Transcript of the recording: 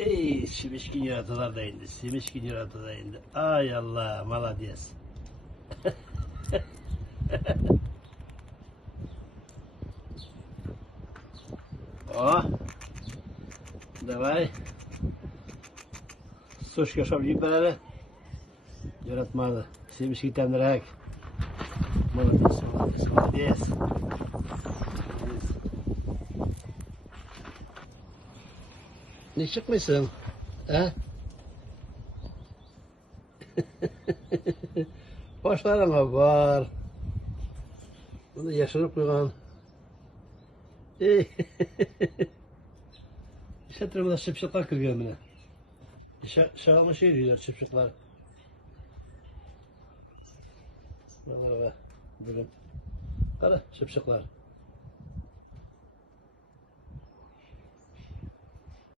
Ey simişkin yaratılar da indi. Simişkin yaratılar da indi. Ay Allah maladiyes. О, давай. Сушка, щоб їх бере. Юрат мало. Сімішки там драк. Молодець, молодець, молодець. Ne çıkmışsın? He? Başlarına var. Bunu yaşanıp koygan. İşte burada çıpçıklar kırıyor beni. Şarama şey diyorlar çıpçıklar. Vallahi be. Bugün. Hadi çıpçıklar.